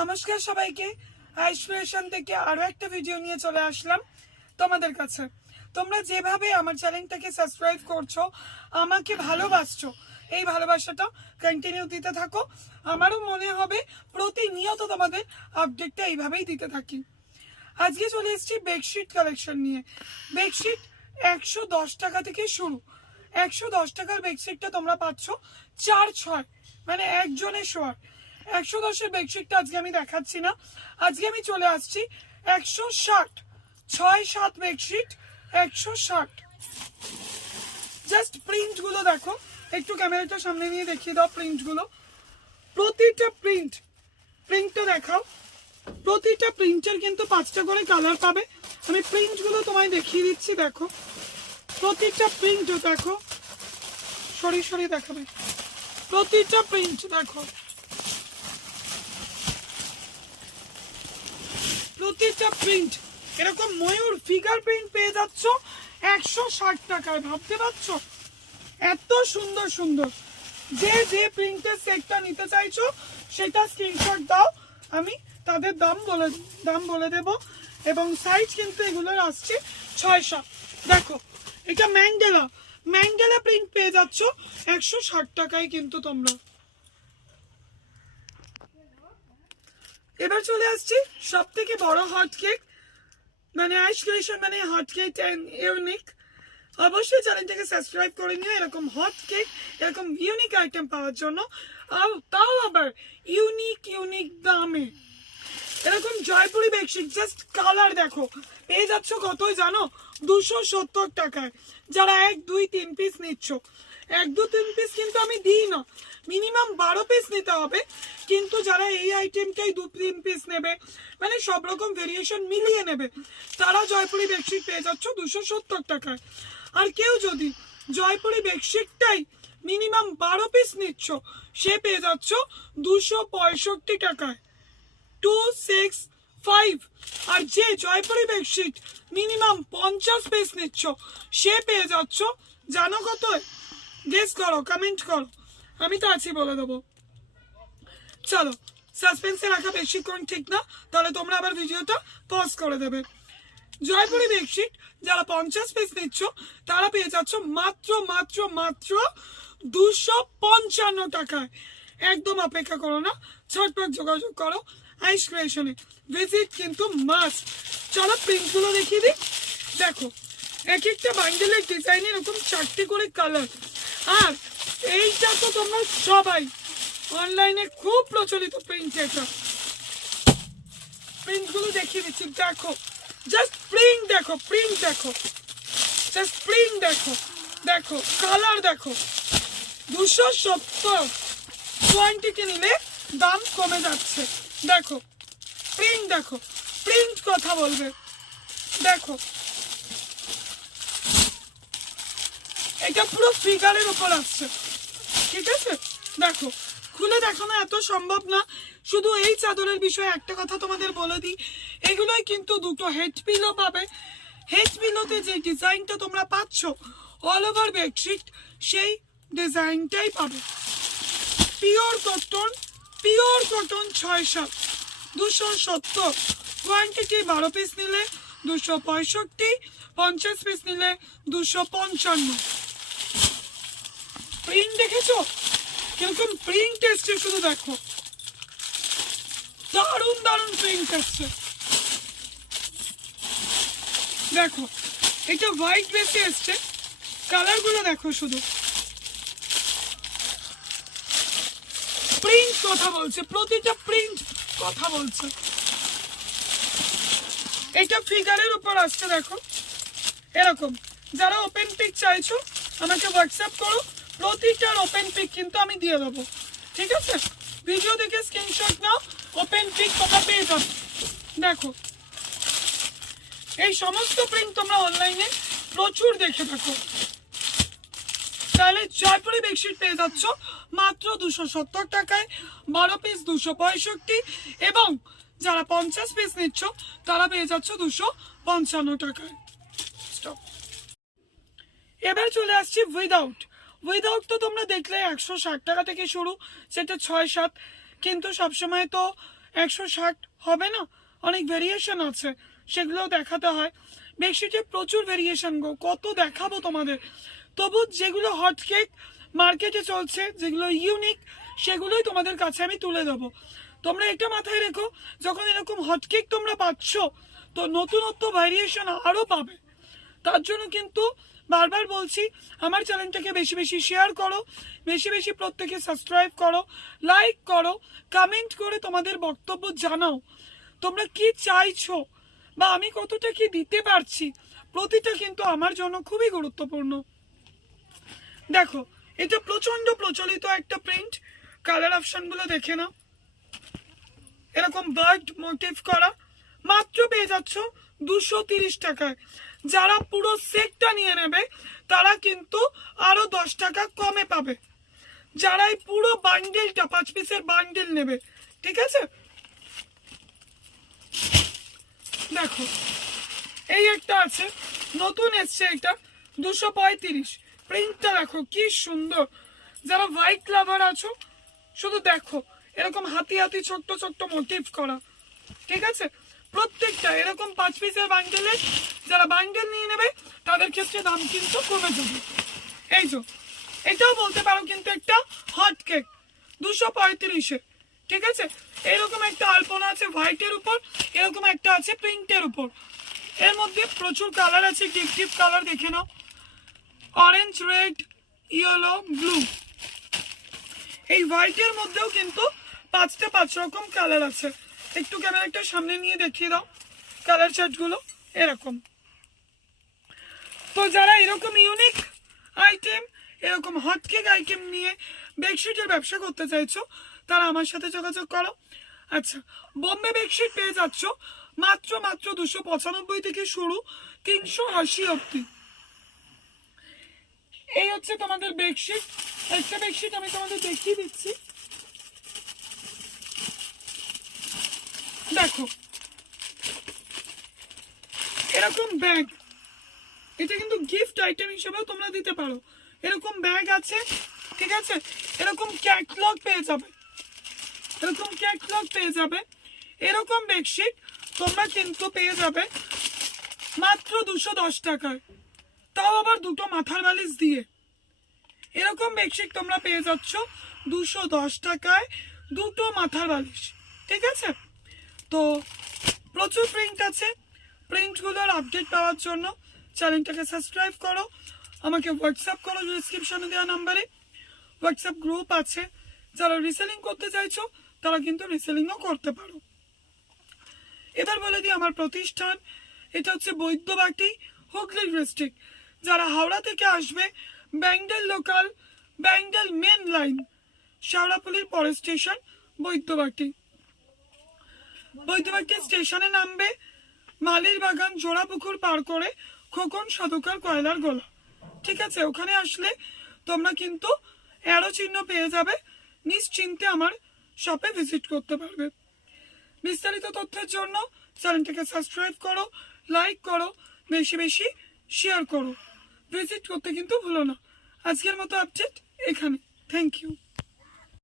নমস্কার সবাইকে। আইসপিরেশন থেকে আরও একটা ভিডিও নিয়ে চলে আসলাম তোমাদের কাছে। তোমরা যেভাবে আমার চ্যানেলটাকে সাবস্ক্রাইব করছ, আমাকে ভালোবাসছো, এই ভালোবাসাটা কন্টিনিউ দিতে থাকো। আমারও মনে হবে প্রতিনিয়ত তোমাদের আপডেটটা এইভাবেই দিতে থাকি। আজকে চলে এসেছি বেডশিট কালেকশন নিয়ে। বেডশিট একশো দশ টাকা থেকে শুরু। একশো দশ টাকার বেডশিটটা তোমরা পাচ্ছ চার ছয় মানে একজনের শোয়ার। একশো দশের বেডশিটটা আজকে আমি দেখাচ্ছি না। আজকে আমি চলে আসছি একশো ষাট, ছয় সাত বেডশিট একশো ষাট। জাস্ট প্রিন্টগুলো দেখো। একটু ক্যামেরাটা সামনে নিয়ে দেখিয়ে দাও প্রিন্টগুলো প্রতিটা প্রিন্ট প্রিন্টটা দেখাও। প্রতিটা প্রিন্টের কিন্তু পাঁচটা করে কালার পাবে। আমি প্রিন্টগুলো তোমায় দেখিয়ে দিচ্ছি, দেখো। প্রতিটা প্রিন্ট দেখো। সরি সরি, দেখাবে। প্রতিটা প্রিন্ট দেখো। প্রতিটা প্রিন্ট এরকম ময়ূর ফিগার প্রিন্ট পেয়ে যাচ্ছ, একশো ষাট টাকায়, ভাবতে পারছ? এত সুন্দর সুন্দর। যে যে প্রিন্টের সেটটা নিতে চাইছো, সেটা স্ক্রিনশট দাও। আমি তাদের দাম বলে দাম বলে দেব। এবং সাইজ কিন্তু এগুলোর আসছে ছয় সাত দেখো, এটা ম্যাঙ্গেলা ম্যাঙ্গেলা প্রিন্ট পেয়ে যাচ্ছ, একশো ষাট টাকায় কিন্তু তোমরা। এবার চলে আসছি সব থেকে বড় হট কেক মানে আইস ক্রিয়েশন মানে হট কেক ইউনিক অবশ্যই চ্যানেলটাকে সাবস্ক্রাইব করে নিও, এরকম হট কেক এরকম ইউনিক আইটেম পাওয়ার জন্য। তাও আবার ইউনিক ইউনিক দামে। এরকম জয়পুরি বেডশিট জাস্ট কালার দেখো। পেয়ে যাচ্ছ কতই জানো? দুশো সত্তর টাকায়। যারা এক, দুই, তিন পিস নিচ্ছ। এক, দু, তিন পিস কিন্তু আমি দিই না। মিনিমাম বারো পিস নিতে হবে। কিন্তু যারা এই আইটেমটাই দু, তিন পিস নেবে মানে সব রকম ভেরিয়েশন মিলিয়ে নেবে, তারা জয়পুরি বেডশিট পেয়ে যাচ্ছ দুশো সত্তর টাকায়। আর কেউ যদি জয়পুরি বেডশিটটাই মিনিমাম বারো পিস নিচ্ছ, সে পেয়ে যাচ্ছ দুশো পঁয়ষট্টি টাকায়। টু সিক্স ফাইভ আর যে জয়পুরি বেডশিট মিনিমাম পঞ্চাশ পিস নিচ্ছ, সে পেয়ে যাচ্ছ, জানো কত? গেস করো কমেন্ট করো। আমি তো আছি বলে দেবো। চলো সাসপেন্সে রাখা বেশিক্ষণ ঠিক না, তাহলে তোমরা আবার ভিডিওটা পজ করে দেবে। জয়পুরি বেডশিট যারা পঞ্চাশ পিস নিচ্ছ তারা পেয়ে যাচ্ছ মাত্র মাত্র মাত্র দুশো পঞ্চান্ন টাকায়। একদম অপেক্ষা করো না ছটপট যোগাযোগ করো আইস ভিজিট কিন্তু মাস্ট চলো প্রিন্টগুলো দেখিয়ে দিই। দেখো এক একটা বান্ডেলের ডিজাইন এরকম চারটে করে কালার। আর এইটা তো তোমরা সবাই অনলাইনে খুব প্রচলিত প্রিন্ট এটা। প্রিন্টগুলো দেখিয়ে দিচ্ছি, দেখো। জাস্ট প্রিন্ট দেখো প্রিন্ট দেখো। জাস্ট প্রিন্ট দেখো দেখো, কালার দেখো। দুশো সত্তর। কোয়ান্টিটি নিলে দাম কমে যাচ্ছে। দেখো প্রিন্ট দেখো প্রিন্ট কথা বলবে। দেখো। এটা পুরো ফিগারের উপর আসছে। ঠিক আছে? দেখো, খুলে দেখানো এত সম্ভব না। শুধু এই চাদরের বিষয়ে একটা কথা তোমাদের বলে দিই। এগুলোই কিন্তু দুটো হেড পিলো পাবে। হেড পিলোতে যে ডিজাইনটা তোমরা পাচ্ছ অল ওভার বেডশিট সেই ডিজাইনটাই পাবে। পিওর কটন পিওর কটন ছয় সাত। দুশো সত্তর। কোয়ান্টিটি বারো পিস নিলে দুশো পঁয়ষট্টি, পঞ্চাশ পিস নিলে দুশো পঞ্চান্ন। প্রিন্ট দেখেছ? কীরকম প্রিন্ট এসছে শুধু দেখো। দারুণ দারুণ প্রিন্ট এসছে। দেখো এটা হোয়াইট বেসে এসছে কালারগুলো দেখো শুধু। প্রিন্ট কথা বলছে, প্রতিটা প্রিন্ট কথা বলছে। এটা ফিগারের উপর আসছে, দেখো। এরকম। যারা ওপেন পিক চাইছো, আমাকে হোয়াটসঅ্যাপ করো। প্রতিটার ওপেন পিক কিন্তু আমি দিয়ে দেবো। ঠিক আছে? ভিডিও দেখে স্ক্রিনশট নাও ওপেন পিক তোমরা পেয়ে যাবে। দেখো। এই সমস্ত প্রিন্ট তোমরা অনলাইনে প্রচুর দেখে থাকো। তাহলে জয়পুরি বেডশিট পেয়ে যাচ্ছ মাত্র দুশো সত্তর টাকায়, বারো পিস দুশো পঁয়ষট্টি এবং যারা পঞ্চাশ পিস নিচ্ছ, তারা পেয়ে যাচ্ছ দুশো পঞ্চান্ন টাকায়। Stop. এবার চলে আসছি উইদাউট উইদাউট তো তোমরা দেখলে একশো ষাট টাকা থেকে শুরু, সেটা ছয় সাত, কিন্তু সবসময় তো একশো ষাট হবে না? অনেক ভেরিয়েশন আছে সেগুলোও দেখাতে হয়। বেডশিটে প্রচুর ভেরিয়েশন গো, কত দেখাবো তোমাদের? তবু যেগুলো হটকেক মার্কেটে চলছে, যেগুলো ইউনিক সেগুলোই তোমাদের কাছে আমি তুলে দেবো। তোমরা এটা মাথায় রেখো, যখন এরকম হটকেক তোমরা পাচ্ছ, তো নতুনত্ব ভ্যারিয়েশন আরও পাবে। তার জন্য কিন্তু বারবার বলছি, আমার চ্যানেলটাকে বেশি বেশি শেয়ার করো, বেশি বেশি প্রত্যেকে সাবস্ক্রাইব করো লাইক করো কমেন্ট করে তোমাদের বক্তব্য জানাও। তোমরা কি চাইছো বা আমি কতটা কি দিতে পারছি, প্রতিটা কিন্তু আমার জন্য খুবই গুরুত্বপূর্ণ। দেখো, এটা প্রচণ্ড প্রচলিত একটা প্রিন্ট কালার অপশনগুলো দেখে নাও। এরকম বার্ড মোটিভ করা, মাত্র পেয়ে যাচ্ছ দুশো তিরিশ টাকায়। যারা পুরো সেটটা নিয়ে নেবে, তারা কিন্তু আরও দশ টাকা কমে পাবে। যারা পুরো বান্ডেলটা পাঁচ পিসের বান্ডেল নেবে, ঠিক আছে? দেখো, এই একটা আছে, নতুন এসছে এটা, দুশো পঁয়ত্রিশ। প্রিন্টটা দেখো, কি সুন্দর। যারা হোয়াইট লাভার আছো, শুধু দেখো, এরকম হাতি হাতি, ছোট্ট ছোট্ট মোটিভ করা, ঠিক আছে? প্রত্যেকটা এরকম পাঁচ পিসের বান্ডেলে যারা বান্ডেল নিয়ে নেবে, তাদের ক্ষেত্রে দাম কিন্তু কমে যাবে। এই তো, এটাও বলতে পারো কিন্তু একটা হট কেক দুশো পঁয়ত্রিশে, ঠিক আছে? এরকম একটা আলপনা আছে হোয়াইটের উপর, এরকম একটা আছে প্রিন্টের উপর। এর মধ্যে প্রচুর কালার আছে ডিপ ডিপ কালার দেখে নাও। অরেঞ্জ রেড ইয়েলো ব্লু এই হোয়াইটের মধ্যেও কিন্তু পাঁচটা পাঁচ রকম কালার আছে। একটু ক্যামেরাটা সামনে নিয়ে দেখিয়ে দাও কালার চার্টগুলো এরকম। তো যারা এরকম ইউনিক আইটেম এরকম হট কেক আইটেম নিয়ে বেডশিটের ব্যবসা করতে চাইছো, তারা আমার সাথে যোগাযোগ করো। আচ্ছা বোম্বে বেডশিট পেয়ে যাচ্ছ মাত্র মাত্র দুশো পঁচানব্বই থেকে শুরু তিনশো আশি অব্দি এই হচ্ছে তোমাদের বেডশিট একটা বেডশিট আমি তোমাদের দেখিয়ে দিচ্ছি। দেখো। এরকম ব্যাগ এটা কিন্তু গিফট আইটেম হিসেবেও তোমরা দিতে পারো। এরকম ব্যাগ আছে, ঠিক আছে? এরকম ক্যাটলগ পেয়ে যাবে। এরকম ক্যাটলগ পেয়ে যাবে। এরকম বেডশিট তোমরা কিন্তু পেয়ে যাবে মাত্র দুশো দশ টাকায়। তাও আবার দুটো মাথার বালিশ দিয়ে। এরকম বেডশিট তোমরা পেয়ে যাচ্ছ দুশো দশ টাকায় দুটো মাথার বালিশ, ঠিক আছে? তো প্রচুর প্রিন্ট আছে। প্রিন্টগুলোর আপডেট পাওয়ার জন্য চ্যানেলটাকে সাবস্ক্রাইব করো। আমাকে হোয়াটসঅ্যাপ করো ডিসক্রিপশনে দেওয়া নাম্বারে হোয়াটসঅ্যাপ গ্রুপ আছে। যারা রিসেলিং করতে চাইছো, তারা কিন্তু রিসেলিংও করতে পারো। এবার বলে দিই আমার প্রতিষ্ঠান। এটা হচ্ছে বৈদ্যবাটি, হুগলি ডিস্ট্রিক্ট যারা হাওড়া থেকে আসবে Bandel local Bandel main line শাওড়াপুলির পরের স্টেশন বৈদ্যবাটি। বৈদ্যবাটি স্টেশনে নামবে। মালির বাগান জোড়া পুকুর পার করে খোকন সাধুকার কয়লার গোলা। ঠিক আছে, ওখানে আসলে তোমরা কিন্তু অ্যারো চিহ্ন পেয়ে যাবে। নিশ্চিন্তে আমার শপে ভিজিট করতে পারবে। বিস্তারিত তথ্যের জন্য চ্যানেলটাকে সাবস্ক্রাইব করো, লাইক করো, বেশি বেশি শেয়ার করো। ভিজিট করতে কিন্তু ভুলো না। আজকের মতো আপডেট এখানে। Thank you.